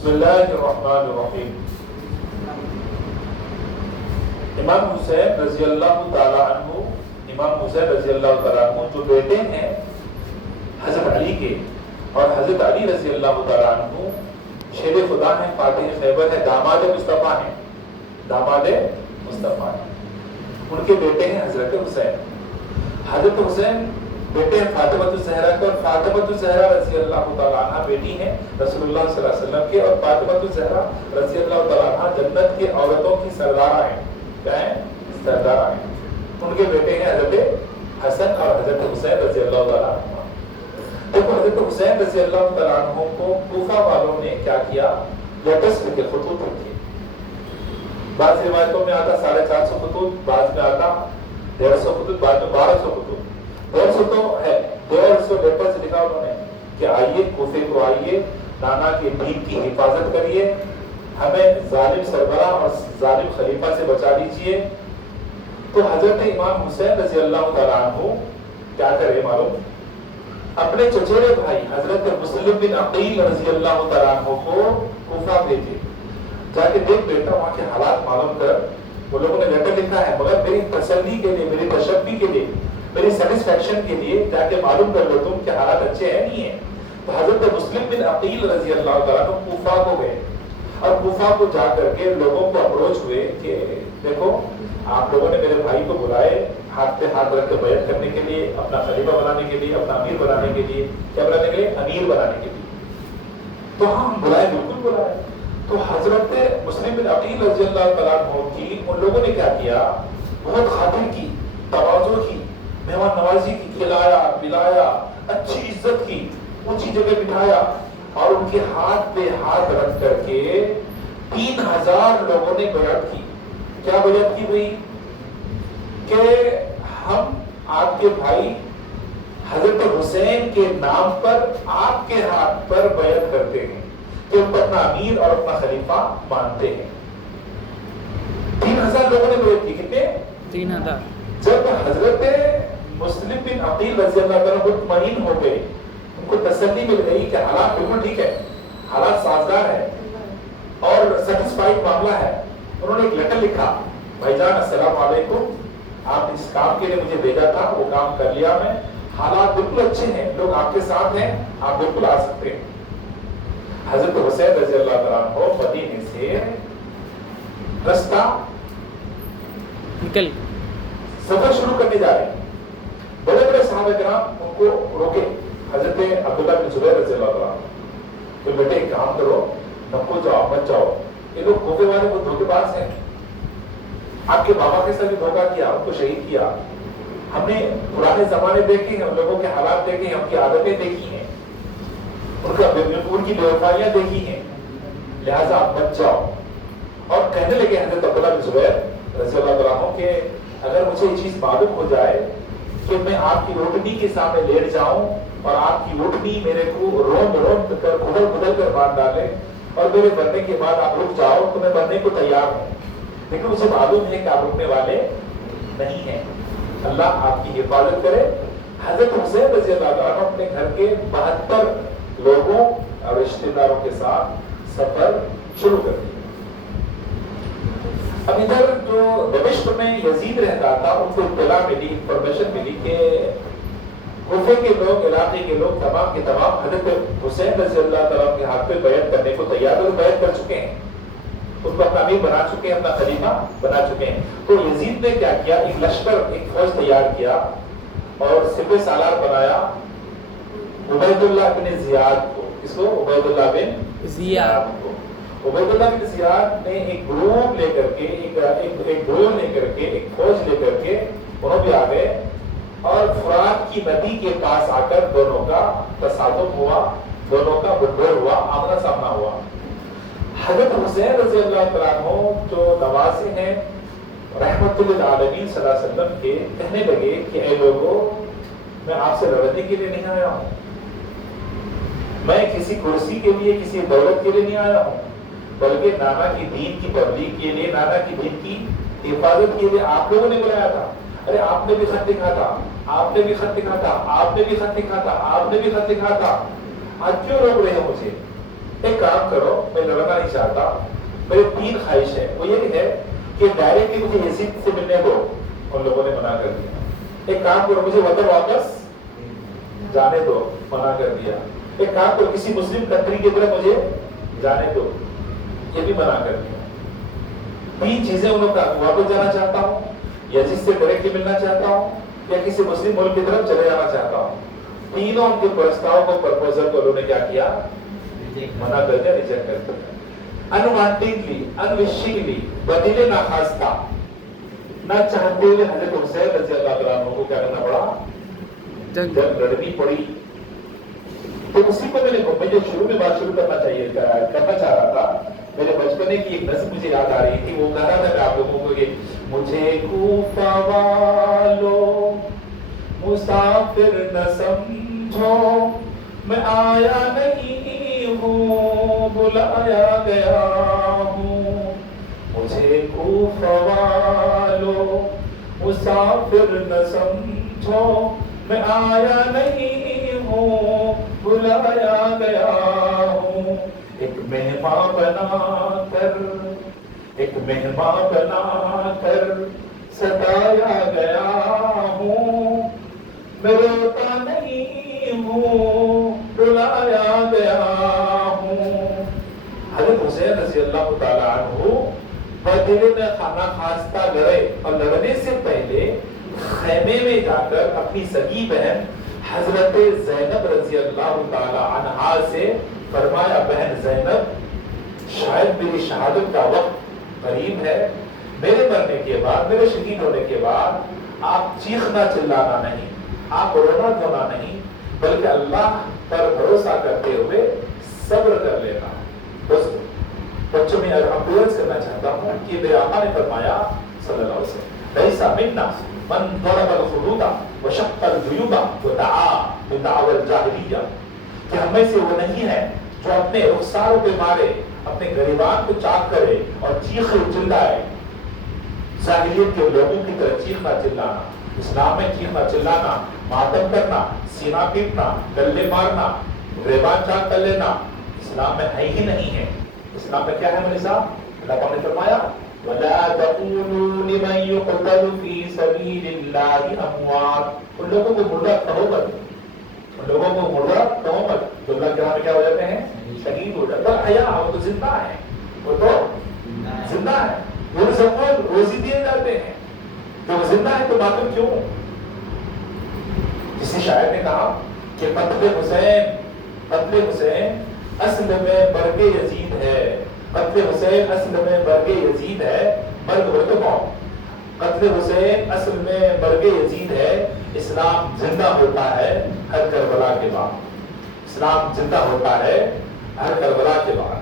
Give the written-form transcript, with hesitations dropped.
بسم اللہ الرحمن الرحیم۔ امام حسین رضی اللہ تعالیٰ عنہ، امام حسین رضی اللہ تعالیٰ عنہ جو بیٹے ہیں حضرت علی کے، اور حضرت علی رضی اللہ تعالیٰ عنہ شیر خدا ہیں، فاتح خیبر ہے، داماد مصطفیٰ ہیں، داماد مصطفیٰ ہیں۔ ان کے بیٹے ہیں حضرت حسین۔ حضرت حسین بیٹے ہیں فاطمہ الزہرا کے، اور فاطمہ الزہرا رضی اللہ تعالیٰ عنہ بیٹی ہیں رسول اللہ صلی اللہ علیہ وسلم کے، اور فاطمہ الزہرا رضی اللہ تعالیٰ عنہ جنت کی عورتوں کی سردارہ ہیں۔ کیا ہیں؟ سردارہ ہیں۔ ان کے بیٹے ہیں حضرت حسن اور حضرت حسین رضی اللہ تعالیٰ عنہ۔ دیکھو حضرت حسین رضی اللہ تعالیٰ عنہ کو کوفہ والوں نے کیا کیا؟ لیٹس کے خطوط رکھے۔ بعض روایتوں میں آتا 450 خطوط، بعض میں آتا 150 خطوط، بعض میں 1200 خطوط۔ 150 تو ہے، 150 لیٹر سے لکھا انہوں نے کہ آئیے کوفے کو آئیے، نانا کے دین کی حفاظت کریے، ہمیں ظالم سربراہ اور ظالم خلیفہ سے بچا لیجئے۔ تو حضرت امام حسین رضی اللہ تعالیٰ عنہ کیا کرے معلوم؟ اپنے چچیرے بھائی حضرت مسلم بن عقیل رضی اللہ تعالیٰ عنہ کو کوفہ بھیجے، جا کے دیکھ بیٹا وہاں کے حالات معلوم کر۔ وہ لوگوں نے لیٹر لکھا ہے، مگر میری تسلی کے لیے، میری تشفی کے لیے، میری سیٹسفیکشن کے لیے جا کے معلوم کر لو تم کہ حالات اچھے ہیں نہیں ہیں۔ تو حضرت مسلم بن عقیل رضی اللہ تعالیٰ عنہ کوفہ کو گئے، اور کوفہ کو جا کر کے لوگوں کو اپروچ ہوئے کہ دیکھو آپ لوگوں نے میرے بھائی کو بلائے ہاتھ پہ ہاتھ رکھ کے بیعت کرنے کے لیے، اپنا خلیفہ بنانے کے لیے، اپنا امیر بنانے کے لیے، کیا بنانے کے لیے؟ امیر بنانے کے لیے۔ تو ہم بلائے، بالکل بلائے۔ تو حضرت مسلم بن عقیل رضی اللہ تعالیٰ عنہ کی ان لوگوں نے کیا کیا؟ بہت خاطر کی، تواضع کی، مہمان نوازی کی، کھلایا پلایا، اچھی عزت کی، اونچی جگہ بٹھایا، اور ان کے ہاتھ پہ ہاتھ رکھ کر کے 3000 لوگوں نے بیعت کی۔ کیا بیعت کی بھئی؟ کہ ہم آپ کے بھائی حضرت حسین کے نام پر آپ کے ہاتھ پر بیعت کرتے ہیں کہ ان کو اپنا امیر اور اپنا خلیفہ مانتے ہیں۔ 3000 لوگوں نے بیعت کی۔ کتنے؟ 3000۔ جب حضرت مسلم بن عقیل رضی اللہ تعالیٰ مطمئن ہو گئے، ان کو تسلی مل گئی کہ حالات بالکل ٹھیک ہے، حالات سازگار ہے اور سیٹسفائیڈ معاملہ ہے، انہوں نے ایک لیٹر لکھا، بھائی جان السلام علیکم، آپ نے جس کام کے لیے مجھے بھیجا تھا وہ کام کر لیا میں، حالات بالکل اچھے ہیں، لوگ آپ کے ساتھ ہیں، آپ بالکل آ سکتے ہیں۔ حضرت حسین رضی اللہ تعالیٰ عنہ مدینے سے رستہ نکل سفر شروع کرنے جا رہے ہیں۔ بڑے بڑے صحابہ کرام ان کو روکے، حضرت عبداللہ بن زبیر رضی اللہ تعالیٰ عنہ، تو بیٹے ایک کام کرو، نکو جاؤ، مت جاؤ، یہ لوگ کوفے والے وہ دھوکے باز ہیں، آپ کے بابا کے ساتھ بھی دھوکہ کیا، ان کو شہید کیا، ہم نے پرانے زمانے دیکھے ہیں، ان لوگوں کے حالات دیکھے ہیں، ان کی عادتیں دیکھی ہیں، ان کی بے وفائیاں دیکھی ہیں، لہٰذا آپ مت جاؤ۔ اور کہنے لگے حضرت عبداللہ بن زبیر رضی اللہ تعالیٰ عنہ کہ اگر مجھے یہ چیز معلوم ہو جائے کہ میں آپ کی روٹنی کے سامنے لیٹ جاؤں اور آپ کی روٹنی میرے کو روند روند کر کھدل کھدل کر مار ڈالے اور میرے مرنے کے بعد آپ رک جاؤ تو میں مرنے کو تیار ہوں، لیکن مجھے معلوم ہے کہ آپ رکنے والے نہیں ہیں، اللہ آپ کی حفاظت کرے۔ حضرت حسین رضی اللہ تعالیٰ اپنے گھر کے 72 لوگوں اور رشتہ داروں کے ساتھ سفر شروع کر دیا۔ اب ادھر جو دمشق میں یزید رہتا تھا، ان کو اطلاع ملی، انفارمیشن ملی کہ کوفے کے لوگ، علاقے کے لوگ تمام کے تمام حضرت حسین رضی اللہ تعالیٰ کے ہاتھ پہ بیعت کرنے کو تیار، اور بیعت کر چکے ہیں، ان کو اپنا امیر بنا چکے ہیں، اپنا خلیفہ بنا چکے ہیں۔ تو یزید نے کیا کیا؟ ایک لشکر، ایک فوج تیار کیا اور سپہ سالار بنایا عبید اللہ بن زیاد کو۔ اس کو عبید اللہ بن زیاد کو، عبید اللہ بن زیاد نے ایک گروپ لے کر کے، ایک گروہ لے کر کے، ایک فوج لے کر کے انہوں بھی آ گئے، اور فرات کی ندی کے پاس آ کر دونوں کا تصادم ہوا، دونوں کا مڈبھیڑ ہوا، آمنا سامنا ہوا۔ حضرت حسین رضی اللہ تعالیٰ عنہ جو نوازے ہیں رحمت للعالمین صلی اللہ علیہ وسلم کے، کہنے لگے کہ اے لوگوں، میں آپ سے لڑنے کے لیے نہیں آیا ہوں، میں کسی کرسی کے لیے، کسی دولت کے لیے نہیں آیا ہوں، بلکہ نانا کی دین کی تبلیغ کے لیے، نانا کی دین کی حفاظت کے لیے آپ لوگوں نے بلایا تھا۔ ارے آپ نے بھی خط لکھا تھا، آپ نے بھی خط لکھا تھا، آپ نے بھی خط لکھا تھا، آپ نے بھی خط لکھا تھا، آج کیوں روک رہے ہیں مجھے؟ ایک کام کرو، میں لڑنا نہیں چاہتا، میری 3 خواہش ہے، وہ یہ ہے کہ ڈائریکٹلی مجھے یزید سے ملنے دو، ان لوگوں نے منع کر دیا۔ ایک کام کرو، مجھے وطن واپس جانے دو، منع کر دیا۔ ایک کام کرو، کسی مسلم کنٹری کی طرف مجھے جانے دو، یہ بھی منع کر دیا۔ 3 چیزیں ان لوگ کا، واپس جانا چاہتا ہوں، یزید سے ڈائریکٹلی ملنا چاہتا ہوں، یا کسی مسلم ملک کی طرف چلے جانا چاہتا ہوں۔ تینوں ان کے پرستاؤ کو، پرپوزل کو انہوں نے کیا کیا؟ منع کر دیا، ریجیکٹ کر دیا۔ انوانٹنگلی، انوشنگلی، بدلے ناخواستہ، نہ چاہتے ہوئے حضرت حسین رضی اللہ تعالیٰ عنہ کو کیا کرنا پڑا؟ جنگ لڑنی پڑی۔ تو اسی کو میں جو شروع میں بات شروع کرنا چاہ رہا تھا، میرے بچپنے کی ایک نظم مجھے یاد آ رہی تھی، وہ کہہ رہا تھا کہ آپ لوگوں کو کہ مجھے کوفہ والو مسافر نہ سمجھو، میں آیا نہیں ہوں بلایا گیا ہوں، مجھے کوفہ والو مسافر نہ سمجھو، میں آیا نہیں ہوں بلایا گیا ہوں، ایک مہمان بنا کر، ایک مہمان بنا کر ستایا گیا ہوں، میں روتا نہیں ہوں رلایا گیا ہوں۔ حضرت حسین رضی اللہ تعالیٰ عنہ بدلے میں خانہ خواستہ لڑے، اور لڑنے سے پہلے خیمے میں جا کر اپنی سگی بہن حضرت زینب رضی اللہ تعالیٰ عنہا سے فرمایا، بہن زینب، شاید میری شہادت کا وقت قریب ہے، میرے مرنے کے بعد، میرے شہید ہونے کے بعد آپ چیخنا چلانا نہیں، آپ رونا دھونا نہیں، بلکہ اللہ پر بھروسہ کرتے ہوئے صبر کر لینا۔ بچوں میں اپیل کرنا چاہتا ہوں کہ میرے آقا نے فرمایا صلی اللہ علیہ وسلم، لیس منا من ضرب الخدود وشق الجیوب ودعا بدعوى الجاہلیہ، کہ ہمیں سے وہ نہیں ہے جو اپنے رخساروں پہ مارے، اپنے گریبان کو چاک کرے اور چیخے چلائے، جاہلیت کے لوگوں کی طرح چیخنا چلانا۔ اسلام میں چیخنا چلانا، ماتم کرنا، سینہ پیٹنا، گلے مارنا، گریبان چاک کر لینا اسلام میں ہے ہی نہیں ہے۔ اسلام میں کیا ہے میرے صاحب؟ اللہ پاک نے فرمایا وَلَا تَقُولُوا لِمَن يُقْتَلُ فِي سَبِيلِ اللَّهِ أَمْوَاتٌ، ان لوگوں کو مردہ کہو مت، ان لوگوں کو مردہ کہو مت جو اللہ کے راہ میں کیا ہو جاتے ہیں؟ شہید ہو جاتے ہیں۔ حیا، وہ تو زندہ ہے، وہ تو زندہ ہے، وہ سب کو روزی دیے جاتے ہیں، تو وہ زندہ ہے تو ماتم کیوں؟ کسی شاعر نے کہا کہ قتل حسین اصل میں برگ یزید ہے، قتل حسین اصل میں برگ یزید ہے، مرگ ہو تو موت، قتل حسین اصل میں برگ یزید ہے، اسلام زندہ ہوتا ہے ہر کربلا کے بعد، اسلام زندہ ہوتا ہے ہر کربلا کے بعد۔